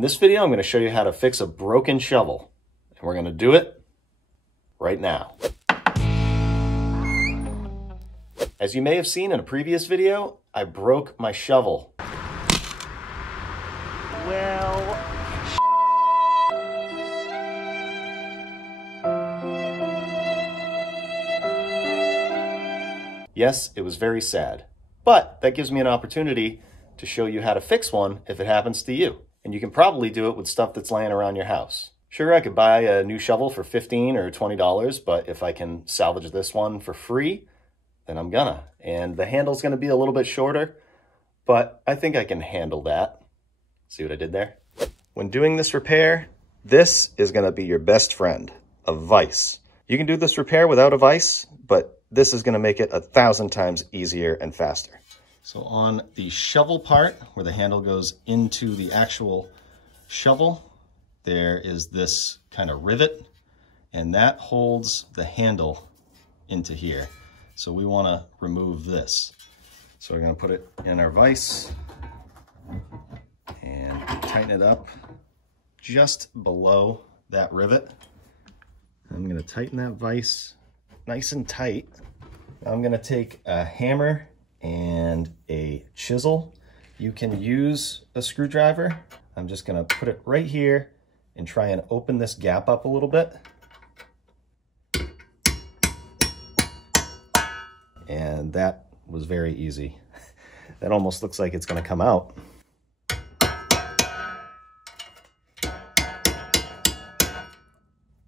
In this video, I'm going to show you how to fix a broken shovel, and we're going to do it right now. As you may have seen in a previous video, I broke my shovel. Yes, it was very sad, but that gives me an opportunity to show you how to fix one if it happens to you. And you can probably do it with stuff that's laying around your house. Sure, I could buy a new shovel for $15 or $20, but if I can salvage this one for free, then I'm gonna. And the handle's gonna be a little bit shorter, but I think I can handle that. See what I did there? When doing this repair, this is gonna be your best friend, a vise. You can do this repair without a vise, but this is gonna make it 1,000 times easier and faster. So on the shovel part, where the handle goes into the actual shovel, there is this kind of rivet, and that holds the handle into here. So we wanna remove this. So we're gonna put it in our vise and tighten it up just below that rivet. I'm gonna tighten that vise nice and tight. I'm gonna take a hammer and a chisel. You can use a screwdriver. I'm just gonna put it right here and try and open this gap up a little bit. And that was very easy. That almost looks like it's gonna come out.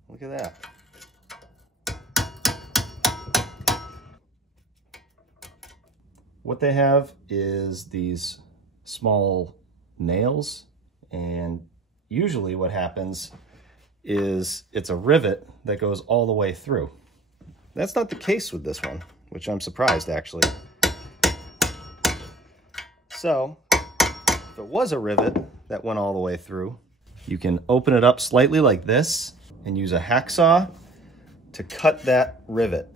Look at that. What they have is these small nails, and usually what happens is it's a rivet that goes all the way through. That's not the case with this one, which I'm surprised actually. So if it was a rivet that went all the way through, you can open it up slightly like this and use a hacksaw to cut that rivet.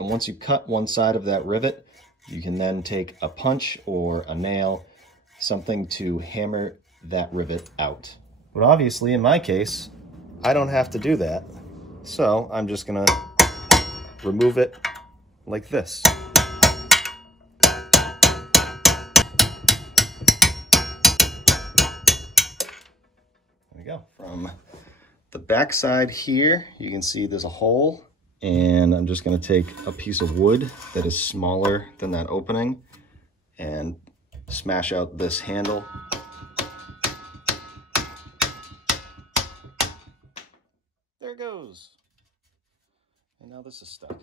And once you cut one side of that rivet, you can then take a punch or a nail, something to hammer that rivet out. But obviously, in my case, I don't have to do that. So I'm just gonna remove it like this. There we go. From the back side here, you can see there's a hole. And I'm just gonna take a piece of wood that is smaller than that opening and smash out this handle. There it goes. And now this is stuck.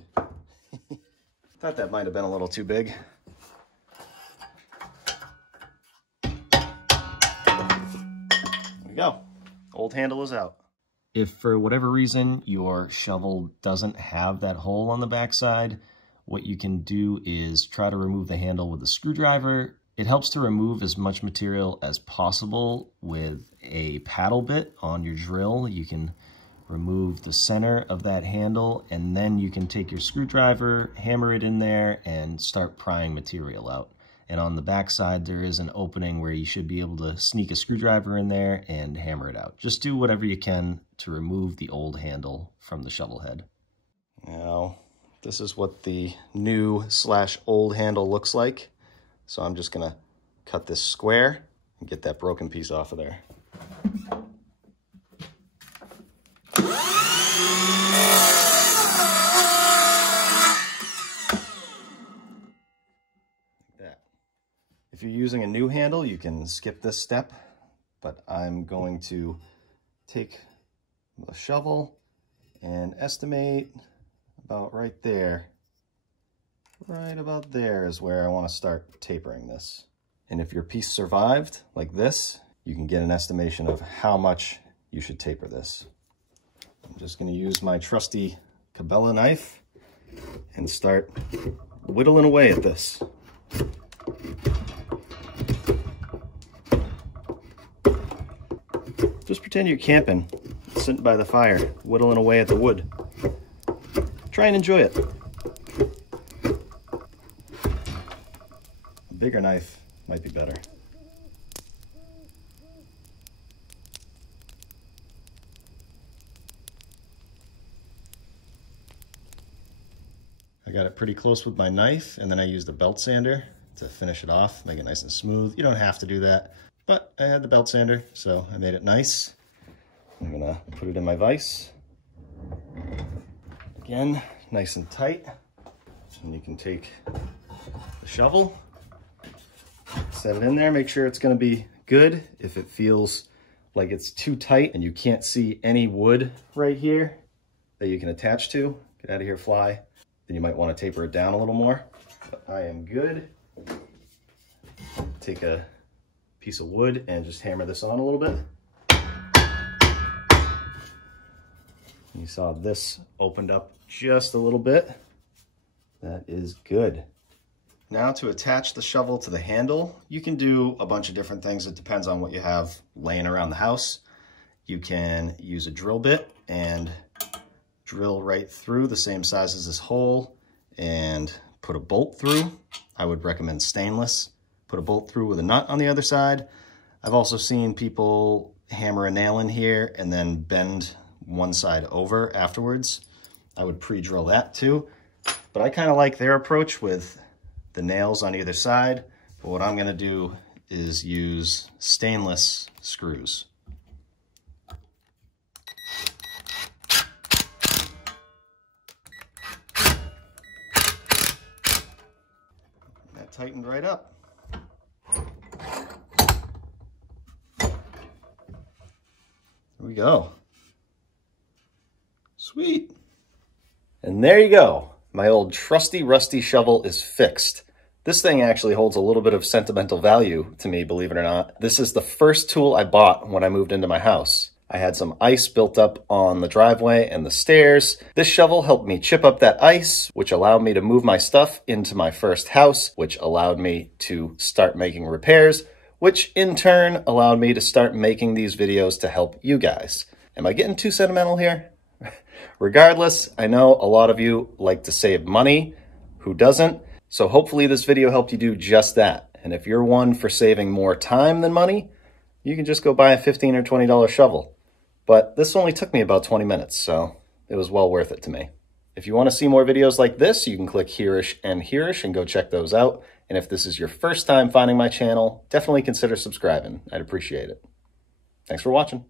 Thought that might have been a little too big. There we go. Old handle is out. If for whatever reason your shovel doesn't have that hole on the backside, what you can do is try to remove the handle with a screwdriver. It helps to remove as much material as possible with a paddle bit on your drill. You can remove the center of that handle, and then you can take your screwdriver, hammer it in there, and start prying material out. And on the back side, there is an opening where you should be able to sneak a screwdriver in there and hammer it out. Just do whatever you can to remove the old handle from the shovel head. Now, this is what the new/old handle looks like. So I'm just gonna cut this square and get that broken piece off of there. If you're using a new handle, you can skip this step, but I'm going to take the shovel and estimate about right there. Right about there is where I want to start tapering this. And if your piece survived like this, you can get an estimation of how much you should taper this. I'm just going to use my trusty Cabela knife and start whittling away at this. Just pretend you're camping, sitting by the fire, whittling away at the wood. Try and enjoy it. A bigger knife might be better. got it pretty close with my knife, and then I used the belt sander to finish it off, make it nice and smooth. You don't have to do that, but I had the belt sander, so I made it nice. I'm gonna put it in my vise. Again, nice and tight. And you can take the shovel, set it in there, make sure it's gonna be good. If it feels like it's too tight and you can't see any wood right here that you can attach to, get out of here, fly, then you might want to taper it down a little more. But I am good. Take a piece of wood and just hammer this on a little bit. You saw this opened up just a little bit. That is good. Now to attach the shovel to the handle, you can do a bunch of different things. It depends on what you have laying around the house. You can use a drill bit and drill right through the same size as this hole and put a bolt through. I would recommend stainless. Put a bolt through with a nut on the other side. I've also seen people hammer a nail in here and then bend one side over afterwards. I would pre-drill that too, but I kind of like their approach with the nails on either side. But what I'm gonna do is use stainless screws. That tightened right up. There we go. Sweet. And there you go. My old trusty rusty shovel is fixed. This thing actually holds a little bit of sentimental value to me, believe it or not. This is the first tool I bought when I moved into my house. I had some ice built up on the driveway and the stairs. This shovel helped me chip up that ice, which allowed me to move my stuff into my first house, which allowed me to start making repairs, which in turn allowed me to start making these videos to help you guys. Am I getting too sentimental here? Regardless, I know a lot of you like to save money. Who doesn't? So hopefully this video helped you do just that. And if you're one for saving more time than money, you can just go buy a $15 or $20 shovel. But this only took me about 20 minutes, so it was well worth it to me. If you want to see more videos like this, you can click here-ish and here-ish and go check those out. And if this is your first time finding my channel, definitely consider subscribing. I'd appreciate it. Thanks for watching.